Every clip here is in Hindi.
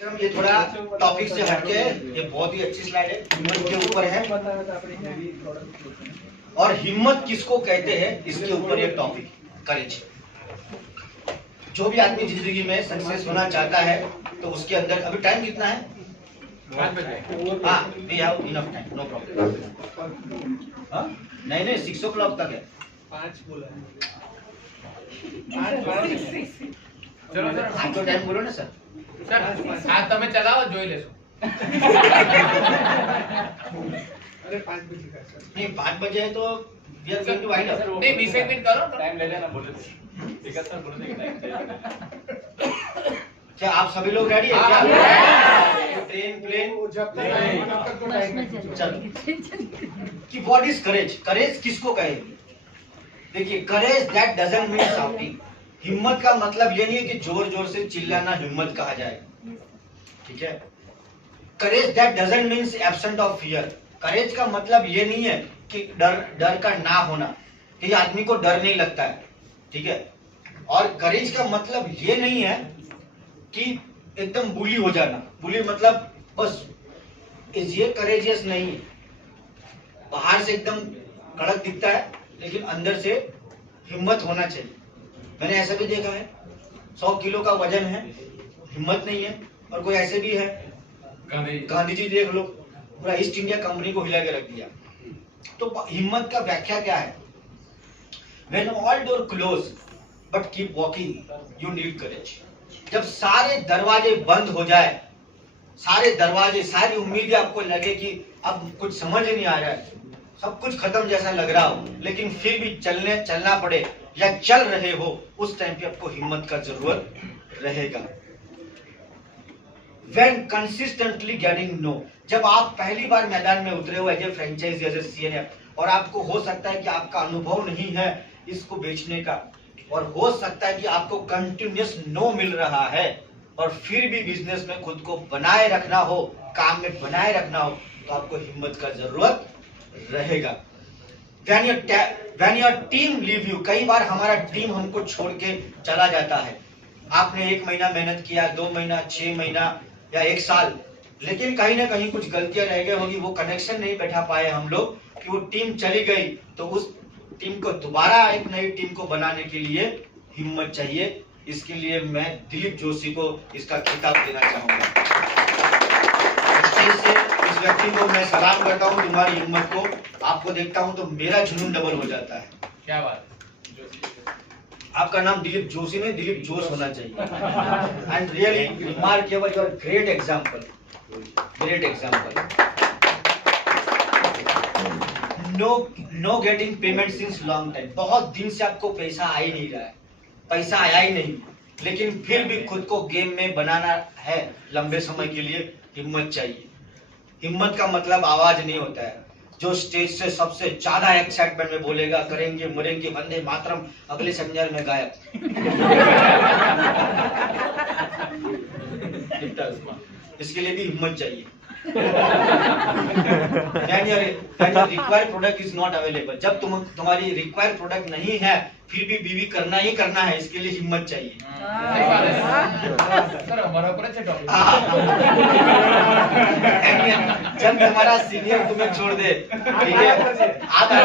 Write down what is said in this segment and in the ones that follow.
हम ये थोड़ा टॉपिक से हटके ये बहुत ही अच्छी स्लाइड है, हिम्मत के ऊपर है। और हिम्मत किसको कहते हैं इसके ऊपर ये टॉपिक, करेज। जो भी आदमी जिंदगी में सक्सेस होना चाहता है तो उसके अंदर, अभी टाइम कितना है? 5 बजे। हाँ, we have enough time, no problem. हाँ नहीं 6 o'clock तक है। 5 बोला है। चलो सर, आज तो टाइम बोलो ना सर। सर आज તમે ચલાવો જોઈ લેશું। अरे 5 बजे का सर। नहीं 5 बजे है तो we are going to wind up. नहीं 20 मिनट करो, टाइम ले लेना बोले थे। ठीक है सर, बोले थे टाइम ले लेना। क्या आप सभी लोग रेडी हैं क्या? ट्रेन प्लेन जब तक तो टाइम है। चलो कि व्हाट इज करेज? करेज किसको कहेंगे? देखिए, करेज दैट डजंट मीन शाउटिंग। हिम्मत का मतलब ये नहीं है कि जोर जोर से चिल्लाना हिम्मत कहा जाएगा, ठीक है। Courage that doesn't means absent of fear. Courage का मतलब ये नहीं है कि डर का ना होना, कि आदमी को डर नहीं लगता है, ठीक है। और करेज का मतलब ये नहीं है कि एकदम बुली हो जाना। बुली मतलब बस ये करेजियस नहीं है। बाहर से एकदम कड़क दिखता है लेकिन अंदर से हिम्मत होना चाहिए। मैंने ऐसा भी देखा है, 100 किलो का वजन है, हिम्मत नहीं है। और कोई ऐसे भी है, गांधी जी देख लो, पूरा ईस्ट इंडिया कंपनी को हिला के रख दिया। तो हिम्मत का व्याख्या क्या है? When all door close but keep walking, you need courage. जब सारे दरवाजे बंद हो जाए, सारे दरवाजे, सारी उम्मीदें आपको लगे कि अब कुछ समझ ही नहीं आ रहा है, सब कुछ खत्म जैसा लग रहा हो, लेकिन फिर भी चलना पड़े या चल रहे हो, उस टाइम पे आपको हिम्मत का जरूरत रहेगा। When consistently getting no, जब आप पहली बार मैदान में उतरे हो as a franchise, as a CNF, और आपको हो सकता है कि आपका अनुभव नहीं है इसको बेचने का, और हो सकता है कि आपको कंटिन्यूअस नो मिल रहा है, और फिर भी बिजनेस में खुद को बनाए रखना हो, काम में बनाए रखना हो, तो आपको हिम्मत का जरूरत रहेगा। When your team leave you, कई बार हमारा टीम हमको छोड़ के चला जाता है। आपने 1 महीना मेहनत किया, 2 महीना, 6 महीना या 1 साल, लेकिन कहीं ना कहीं कुछ गलतियां रह गई होगी, वो कनेक्शन नहीं बैठा पाए हम लोग कि वो टीम चली गई, तो उस टीम को दोबारा एक नई टीम को बनाने के लिए हिम्मत चाहिए। इसके लिए मैं दिलीप जोशी को इसका खिताब देना चाहूंगा। इस व्यक्ति को मैं सलाम करता हूँ, तुम्हारी हिम्मत को आपको देखता हूँ तो मेरा जुनून डबल हो जाता है। क्या बात। आपका नाम दिलीप जोशी नहीं, दिलीप जोश होना चाहिए। And really remarkable, you are great example, great example. No getting payment since long time, बहुत दिन से आपको पैसा आ ही नहीं रहा है, पैसा आया ही नहीं, लेकिन फिर भी खुद को गेम में बनाना है लंबे समय के लिए, हिम्मत चाहिए। हिम्मत का मतलब आवाज नहीं होता है। जो स्टेज से सबसे ज्यादा एक्साइटमेंट में बोलेगा, करेंगे मरेंगे वंदे मातरम, अगले सेमिनार में गायब। इसके लिए भी हिम्मत चाहिए। When your required product is not available, जब तुम्हारी रिक्वायर्ड प्रोडक्ट नहीं है फिर भी बीवी करना ही करना है, इसके लिए हिम्मत चाहिए। सर हमारा पर अच्छा टॉपिक। जब तुम्हारा सीनियर तुम्हें छोड़ दे, ठीक है, आधा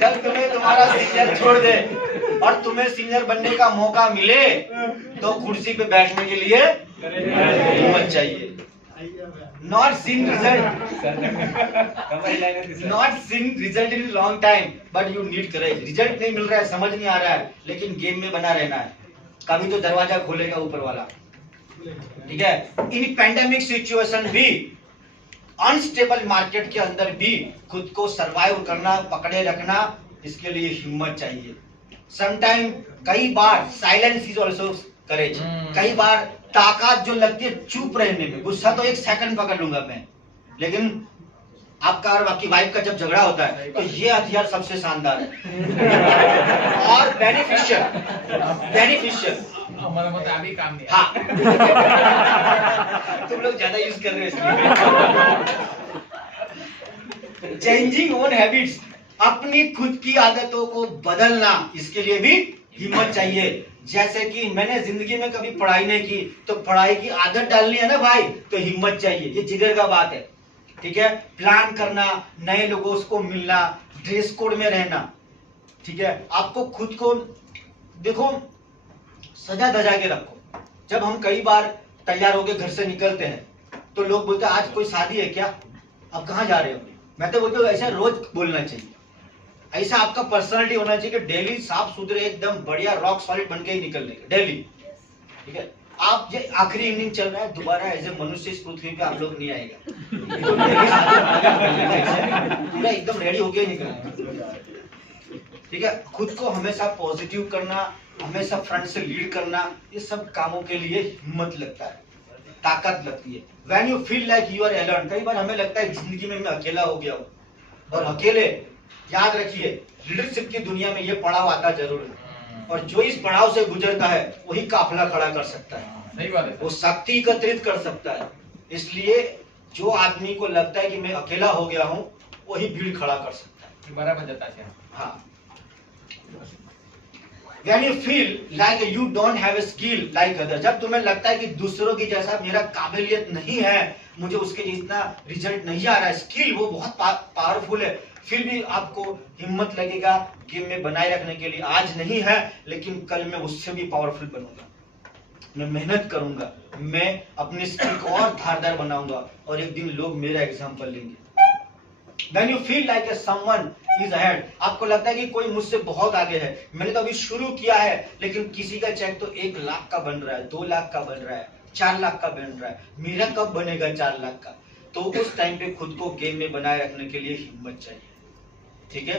जब तुम्हें तुम्हारा सीनियर छोड़ दे और तुम्हें सीनियर बनने का मौका मिले तो कुर्सी पे बैठने के लिए हिम्मत चाहिए। Not seen result in long time, but you need courage. Result नहीं मिल रहा है, समझ नहीं आ रहा है, लेकिन गेम में बना रहना है, कभी तो दरवाजा खोलेगा ऊपर वाला, ठीक है। इन पैंडेमिक सिचुएशन भी, अनस्टेबल मार्केट के अंदर भी खुद को सरवाइव करना, पकड़े रखना, इसके लिए हिम्मत चाहिए। समटाइम, कई बार साइलेंस इज ऑल्सो करेज। कई बार ताकत जो लगती है चुप रहने में, गुस्सा तो 1 सेकंड पकड़ लूंगा मैं, लेकिन आपका और आपकी वाइफ का जब झगड़ा होता है तो ये हथियार सबसे शानदार है और बेनिफिशियल। हमारा मतलब अभी काम नहीं। हाँ तुम लोग ज्यादा यूज कर रहे हो इसलिए। चेंजिंग ओन हैबिट्स, अपनी खुद की आदतों को बदलना, इसके लिए भी हिम्मत चाहिए। जैसे कि मैंने जिंदगी में कभी पढ़ाई नहीं की, तो पढ़ाई की आदत डालनी है ना भाई, तो हिम्मत चाहिए। ये जिगर का बात है, ठीक है। प्लान करना, नए लोगों को मिलना, ड्रेस कोड में रहना, ठीक है। आपको खुद को देखो सजा धजा के रखो। जब हम कई बार तैयार होकर घर से निकलते हैं तो लोग बोलते हैं आज कोई शादी है क्या, अब कहाँ जा रहे हो? मैं तो बोलता हूँ ऐसा रोज बोलना चाहिए। ऐसा आपका पर्सनालिटी होना चाहिए कि डेली साफ सुथरे एकदम बढ़िया रॉक सॉलिड बन के ही निकलने का डेली, ठीक है। आप ये आखिरी इनिंग चल रहा है, दोबारा एज ए मनुष्य इस पृथ्वी पे आप लोग नहीं आएगा, पूरा एकदम रेडी होके निकलना, ठीक है। खुद को हमेशा पॉजिटिव करना, हमेशा फ्रंट से लीड करना, ये सब कामों के लिए हिम्मत लगता है, ताकत लगती है। When you feel like you are alone, कई बार हमें लगता है जिंदगी में मैं अकेला हो गया हूँ, और अकेले याद रखिए लीडरशिप की दुनिया में ये पड़ाव आता जरूर है, और जो इस पड़ाव से गुजरता है वही काफिला खड़ा कर सकता है, सही बात है। वो शक्ति एकत्रित कर सकता है। इसलिए जो आदमी को लगता है कि मैं अकेला हो गया हूँ, वही भीड़ खड़ा कर सकता है। बराबर जताते हैं। हाँ। When you feel like you don't have a skill like others, जब तुम्हें लगता है कि दूसरों की जैसा मेरा काबिलियत नहीं है, मुझे उसके जितना रिजल्ट नहीं आ रहा है, स्किल वो बहुत पावरफुल है, फिर भी आपको हिम्मत लगेगा कि मैं बनाए रखने के लिए आज नहीं है, लेकिन कल मैं उससे भी पावरफुल बनूंगा, मैं मेहनत करूंगा, मैं अपनी स्किल को और धारदार बनाऊंगा, और एक दिन लोग मेरा एग्जाम्पल लेंगे। When you feel like someone is ahead, आपको लगता है कि कोई मुझसे बहुत आगे है, मैंने तो अभी शुरू किया है, लेकिन किसी का चेक तो 1 लाख का बन रहा है, 2 लाख का बन रहा है, 4 लाख का बन रहा है, मेरा कब बनेगा 4 लाख का? तो उस टाइम पे खुद को गेम में बनाए रखने के लिए हिम्मत चाहिए, ठीक है।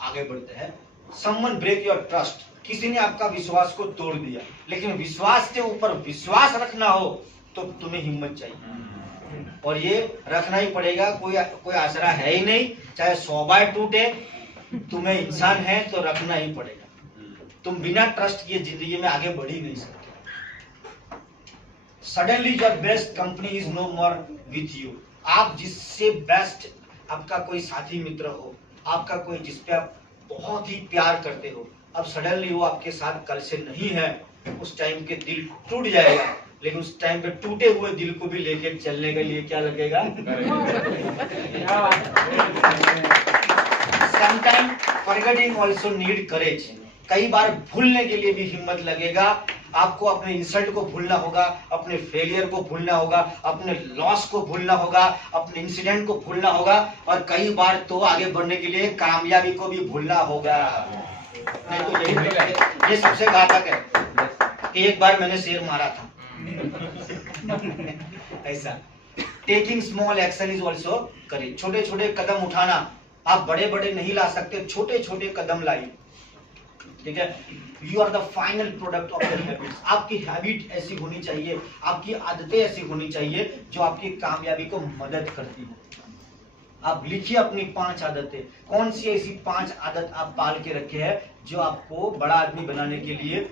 आगे बढ़ते हैं। Someone break your trust, किसी ने आपका विश्वास को तोड़ दिया, लेकिन विश्वास के ऊपर विश्वास रखना हो तो तुम्हें हिम्मत चाहिए, और ये रखना ही पड़ेगा। कोई आसरा है ही नहीं, चाहे 100 बार टूटे, तुम्हें इंसान है तो रखना ही पड़ेगा। तुम बिना ट्रस्ट किए जिंदगी में आगे बढ़ ही नहीं सकते। Suddenly your best company is no more with you, आप जिससे बेस्ट आपका कोई साथी मित्र हो, आपका कोई जिसपे आप बहुत ही प्यार करते हो, अब सडनली वो आपके साथ कल से नहीं है, उस टाइम के दिल टूट जाएगा, लेकिन उस टाइम पे टूटे हुए दिल को भी लेके चलने के लिए क्या लगेगा? Sometimes forgetting also need courage, कई बार भूलने के लिए भी हिम्मत लगेगा। आपको अपने इंसल्ट को भूलना होगा, अपने फेलियर को भूलना होगा, अपने लॉस को भूलना होगा, अपने इंसिडेंट को भूलना होगा, और कई बार तो आगे बढ़ने के लिए कामयाबी को भी भूलना होगा। नहीं तो ये सबसे घातक है। एक बार मैंने शेर मारा था ऐसा। Taking small action is also courage, छोटे छोटे कदम उठाना, आप बड़े बड़े नहीं ला सकते, छोटे छोटे कदम लाइए, ठीक है। You are the final product of your habits, आपकी हैबिट ऐसी होनी चाहिए, आपकी आदतें ऐसी होनी चाहिए जो आपकी कामयाबी को मदद करती हो। आप लिखिए अपनी 5 आदतें, कौन सी ऐसी 5 आदत आप पाल के रखे हैं जो आपको बड़ा आदमी बनाने के लिए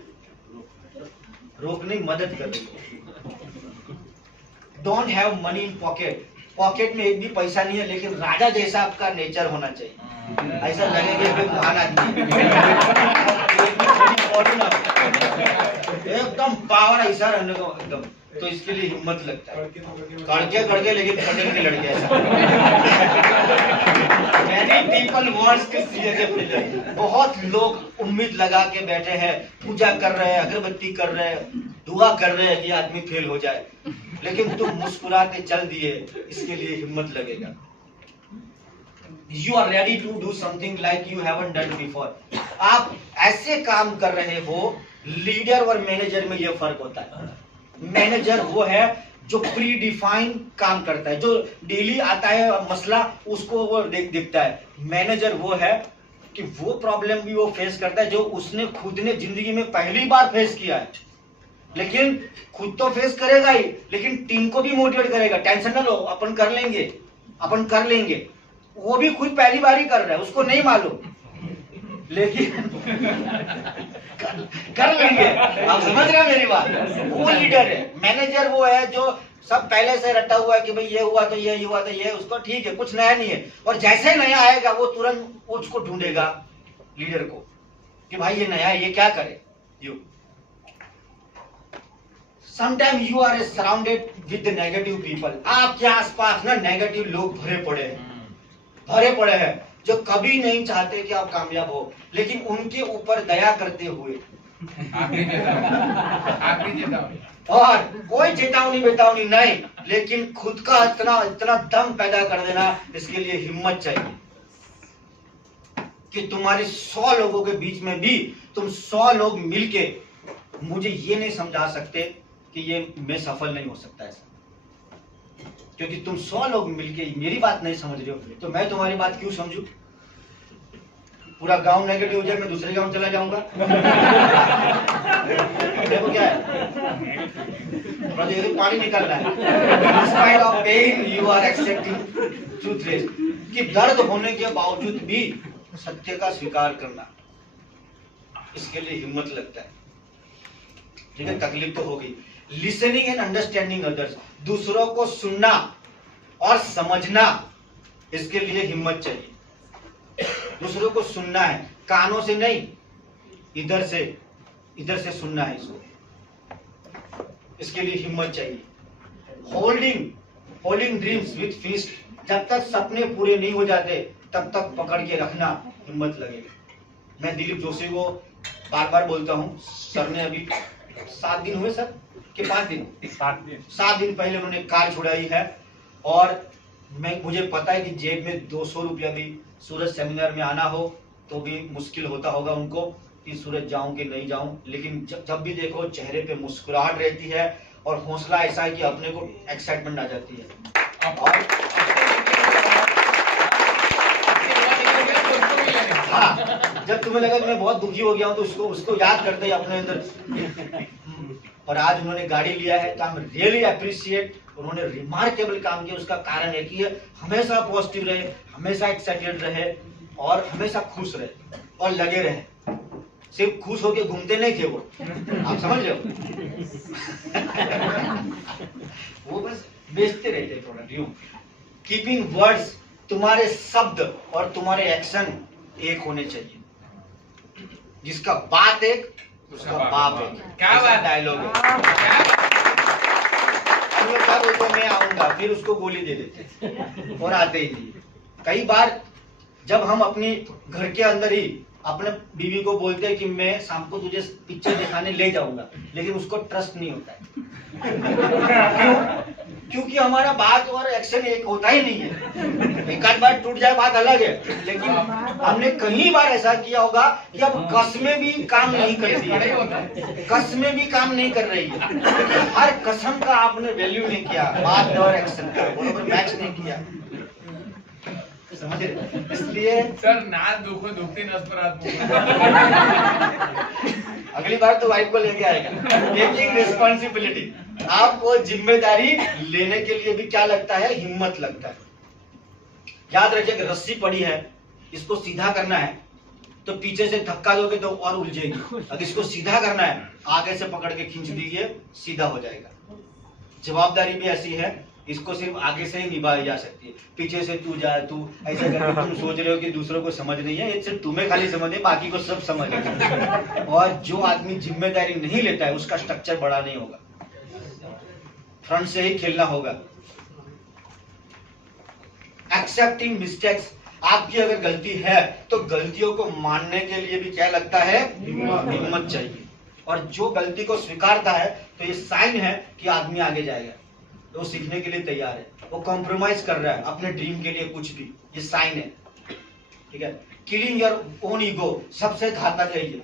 रोकने मदद कर रही है। Don't have money in pocket, pocket में एक भी पैसा नहीं है, लेकिन राजा जैसा आपका नेचर होना चाहिए, ऐसा लगेगा कि महान आदमी एकदम पावर ऐसा रहने को एकदम, तो इसके लिए हिम्मत लगता है। कड़के लेकिन पटेल के लड़के ऐसा। Many people wants to see as a president, बहुत लोग उम्मीद लगा के बैठे हैं, पूजा कर रहे हैं, अगरबत्ती कर रहे हैं, दुआ कर रहे हैं कि आदमी फेल हो जाए, लेकिन तुम मुस्कुराते चल दिए, इसके लिए हिम्मत लगेगा। You are ready to do something like you haven't done before, आप ऐसे काम कर रहे हो, लीडर और मैनेजर में यह फर्क होता है। मैनेजर वो है जो प्री डिफाइन काम करता है, जो डेली आता है मसला उसको वो दिखता है। मैनेजर वो है कि वो प्रॉब्लम भी वो फेस करता है जो उसने खुद ने जिंदगी में पहली बार फेस किया है, लेकिन खुद तो फेस करेगा ही, लेकिन टीम को भी मोटिवेट करेगा, टेंशन ना लो, अपन कर लेंगे। वो भी खुद पहली बार ही कर रहा है, उसको नहीं मालूम, लेकिन कर लेंगे। आप समझ रहे हैं मेरी बात? वो लीडर है। मैनेजर वो है जो सब पहले से रटा हुआ है कि भाई ये हुआ तो ये हुआ तो ये, उसको ठीक है, कुछ नया नहीं है। और जैसे नया आएगा वो तुरंत उसको ढूंढेगा लीडर को कि भाई ये नया है, ये क्या करे। You sometime you are surrounded with negative people. आपके आसपास ना नेगेटिव लोग भरे पड़े हैं जो कभी नहीं चाहते कि आप कामयाब हो, लेकिन उनके ऊपर दया करते हुए आखिरी चेतावनी और कोई चेतावनी नहीं, लेकिन खुद का इतना दम पैदा कर देना, इसके लिए हिम्मत चाहिए कि तुम्हारे 100 लोगों के बीच में भी तुम 100 लोग मिलके मुझे ये नहीं समझा सकते कि ये मैं सफल नहीं हो सकता ऐसा, क्योंकि तुम 100 लोग मिलके मेरी बात नहीं समझ रहे हो, तो मैं तुम्हारी बात क्यों समझूं। पूरा गांव नेगेटिव हो जाए, मैं दूसरे गांव चला जाऊंगा। देखो क्या है, पानी निकल रहा है। Despite of pain, you are accepting truth कि दर्द होने के बावजूद भी सत्य का स्वीकार करना, इसके लिए हिम्मत लगता है। ठीक है, तकलीफ तो हो गई। लिसनिंग एंड अंडरस्टैंडिंग अदर्स, दूसरों को सुनना और समझना, इसके लिए हिम्मत चाहिए। दूसरों को सुनना है, कानों से नहीं, इधर से सुनना है इसको, इसके लिए हिम्मत चाहिए। होल्डिंग ड्रीम्स विथ फिस्ट, जब तक सपने पूरे नहीं हो जाते तब तक पकड़ के रखना, हिम्मत लगेगी। मैं दिलीप जोशी को बार बार बोलता हूँ, सर ने अभी 7 दिन हुए सर कि 5 दिन, 7 दिन पहले उन्होंने कार छुड़ाई है, और मुझे पता है कि जेब में 200 रुपया भी सूरज सेमिनार में आना हो तो भी मुश्किल होता होगा उनको कि सूरज जाऊं कि नहीं जाऊं, लेकिन जब भी देखो चेहरे पे मुस्कुराहट रहती है और हौसला ऐसा है कि अपने को एक्साइटमेंट आ जाती है। और हाँ, जब तुम्हें लगा कि मैं बहुत दुखी हो गया हूं तो उसको याद करते ही अपने अंदर। और आज उन्होंने गाड़ी लिया है तो हम रियली अप्रिशिएट, उन्होंने रिमार्केबल काम किया। उसका कारण है कि ये हमेशा पॉजिटिव रहे, हमेशा एक्साइटेड रहे और हमेशा खुश रहे और लगे रहे। सिर्फ खुश होके घूमते नहीं थे वो, आप समझ रहे हो। वो बस बेचते रहते प्रोडक्ट। यूं कीपिंग वर्ड्स, तुम्हारे शब्द और तुम्हारे एक्शन एक होने चाहिए। जिसका बात एक, उसका बाप एक। क्या बात, डायलॉग है। हम लोग क्या बोलते हैं, मैं आऊंगा, फिर उसको गोली दे देते और आते ही नहीं। कई बार जब हम अपनी घर के अंदर ही अपने बीवी को बोलते हैं कि मैं शाम को तुझे पिक्चर दिखाने ले जाऊंगा, लेकिन उसको ट्रस्ट नहीं होता है। क्यों? क्योंकि हमारा बात और एक्शन एक होता ही नहीं है। एक आध बार टूट जाए बात अलग है, लेकिन हमने कई बार ऐसा किया होगा कि अब कसमें भी काम नहीं कर रही है, कसमें भी काम नहीं कर रही है। हर कसम का आपने वैल्यू नहीं किया, बात और एक्शन का बराबर मैच नहीं किया, समझ रहे? इसलिए सर नाच दुखती नस पर हाथ। अगली बार तो वाइफ को लेके आएगा। टेकिंग रिस्पॉन्सिबिलिटी, आपको जिम्मेदारी लेने के लिए भी क्या लगता है, हिम्मत लगता है। याद रखिए कि रस्सी पड़ी है, इसको सीधा करना है तो पीछे से धक्का दोगे तो और उलझेगी। अगर इसको सीधा करना है, आगे से पकड़ के खींच दीजिए, सीधा हो जाएगा। जवाबदारी भी ऐसी है, इसको सिर्फ आगे से ही निभाई जा सकती है। पीछे से तू जा, तू ऐसे करके तुम सोच रहे हो कि दूसरों को समझ नहीं है, ये सिर्फ तुम्हें खाली समझ है, बाकी को सब समझ है। और जो आदमी जिम्मेदारी नहीं लेता है उसका स्ट्रक्चर बड़ा नहीं होगा, फ्रंट से ही खेलना होगा। एक्सेप्टिंग मिस्टेक्स, आपकी अगर गलती है तो गलतियों को मानने के लिए भी क्या लगता है, हिम्मत चाहिए। और जो गलती को स्वीकारता है तो ये साइन है कि आदमी आगे जाएगा, वो सीखने के लिए तैयार है, वो कॉम्प्रोमाइज कर रहा है अपने ड्रीम के लिए कुछ भी, ये साइन है। ठीक है, किलिंग योर ओन ईगो, सबसे घातक है ये,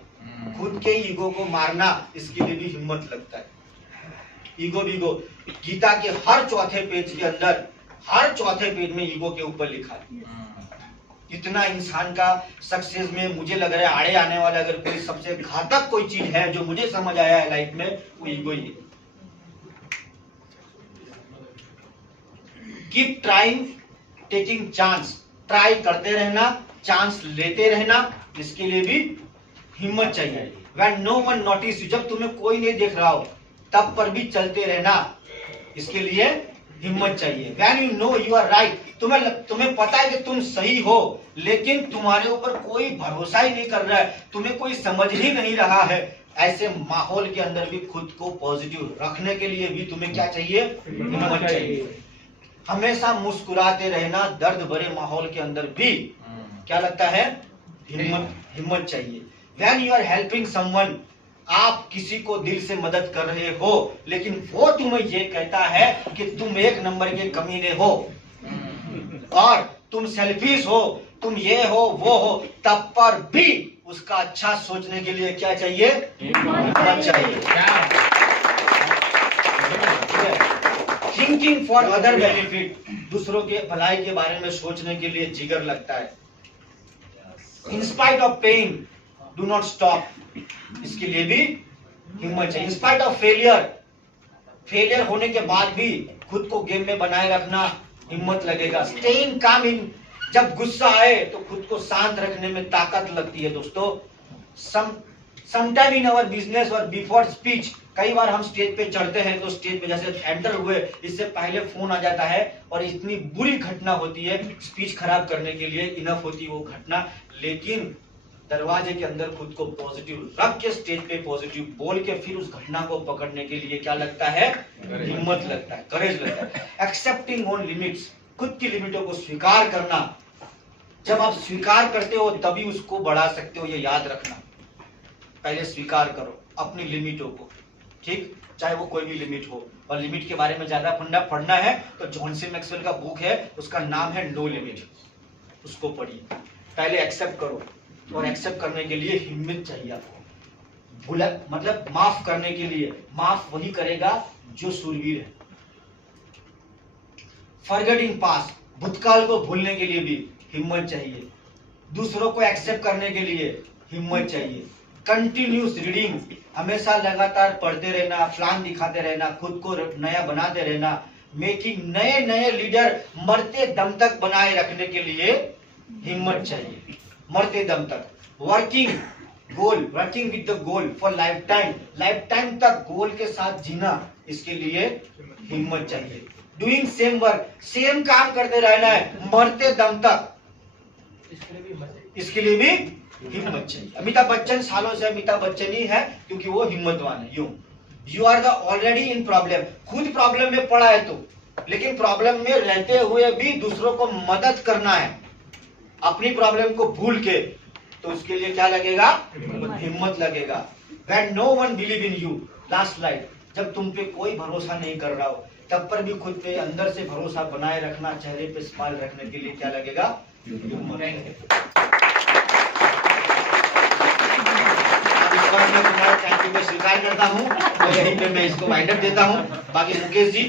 खुद के ईगो को मारना, इसके लिए भी हिम्मत लगता है। ईगो गीता के हर चौथे पेज के अंदर, हर चौथे पेज में ईगो के ऊपर लिखा है। इतना इंसान का सक्सेस में मुझे लग रहा है आड़े आने वाला अगर कोई सबसे घातक कोई चीज है जो मुझे समझ आया है लाइफ में, वो ईगो ही है। Keep trying, taking chance, try करते रहना, चांस लेते रहना, इसके लिए भी हिम्मत चाहिए। When no one notice you, जब तुम्हें कोई नहीं देख रहा हो तब पर भी चलते रहना, इसके लिए हिम्मत चाहिए। When you know you are right, तुम्हें पता है कि तुम सही हो, लेकिन तुम्हारे ऊपर कोई भरोसा ही नहीं कर रहा है, तुम्हें कोई समझ ही नहीं रहा है, ऐसे माहौल के अंदर भी खुद को पॉजिटिव रखने के लिए भी तुम्हें क्या चाहिए? हिम्मत चाहिए। हमेशा मुस्कुराते रहना, दर्द भरे माहौल के अंदर भी क्या लगता है? हिम्मत चाहिए। When you are helping someone, आप किसी को दिल से मदद कर रहे हो, लेकिन वो तुम्हें ये कहता है कि तुम एक नंबर के कमीने हो और तुम सेल्फिश हो, तुम ये हो वो हो, तब पर भी उसका अच्छा सोचने के लिए क्या चाहिए? हिम्मत चाहिए। थिंकिंग फॉर अदर बेनिफिट, दूसरों के भलाई के बारे में सोचने के लिए जिगर लगता है। In spite of pain do not stop, इसके लिए भी हिम्मत चाहिए। इन स्पाइट ऑफ फेलियर होने के बाद भी खुद को गेम में बनाए रखना हिम्मत लगेगा। स्टेइंग काम इन, जब गुस्सा आए तो खुद को शांत रखने में ताकत लगती है दोस्तों। समटाइम इन आवर बिजनेस और बिफोर स्पीच, कई बार हम स्टेज पे चढ़ते हैं तो स्टेज पे जैसे एंटर हुए इससे पहले फोन आ जाता है और इतनी बुरी घटना होती है, स्पीच खराब करने के लिए इनफ होती है वो घटना, लेकिन दरवाजे के अंदर खुद को पॉजिटिव रख के स्टेज पे पॉजिटिव बोल के फिर उस घटना को पकड़ने के लिए क्या लगता है? हिम्मत लगता है, करेज लगता है। एक्सेप्टिंग ओन लिमिट्स, खुद की लिमिटों को स्वीकार करना। जब आप स्वीकार करते हो तभी उसको बढ़ा सकते हो, ये याद रखना। पहले स्वीकार करो अपनी लिमिटों को, ठीक, चाहे वो कोई भी लिमिट हो। और लिमिट के बारे में ज्यादा पढ़ना है तो जॉन सी मैक्सवेल का बुक है, उसका नाम है नो लिमिट, उसको पढ़िए। पहले एक्सेप्ट करो, और एक्सेप्ट करने के लिए हिम्मत चाहिए आपको। भूला मतलब माफ करने के लिए, माफ वही करेगा जो शूरवीर है। फॉरगेटिंग पास्ट, भूतकाल को भूलने के लिए भी हिम्मत चाहिए। दूसरों को एक्सेप्ट करने के लिए हिम्मत चाहिए। कंटिन्यूस रीडिंग, हमेशा लगातार पढ़ते रहना, प्लान दिखाते रहना, खुद को नया बनाते रहना। मेकिंग, नए नए लीडर मरते दम तक बनाए रखने के लिए हिम्मत चाहिए, मरते दम तक। Working with the goal for life time तक गोल के साथ जीना, इसके लिए हिम्मत चाहिए। डूइंग सेम वर्क, सेम काम करते रहना है मरते दम तक, इसके लिए भी हिम्मत चाहिए। अमिताभ बच्चन सालों से अमिताभ बच्चन ही है क्योंकि वो हिम्मतवान है। You are the already in problem, खुद प्रॉब्लम में पड़ा है तो, लेकिन प्रॉब्लम में रहते हुए भी दूसरों को मदद करना है अपनी प्रॉब्लम को भूल के, तो उसके लिए क्या लगेगा? हिम्मत लगेगा। When no one believe in you, last life, जब तुम पे कोई भरोसा नहीं कर रहा हो तब पर भी खुद पे अंदर से भरोसा बनाए रखना, चेहरे पे स्माइल रखने के लिए क्या लगेगा? तुम्हारा थैंक यू मैं स्वीकार करता हूँ और यहीं पे मैं इसको वाइंड अप देता हूँ। बाकी मुकेश जी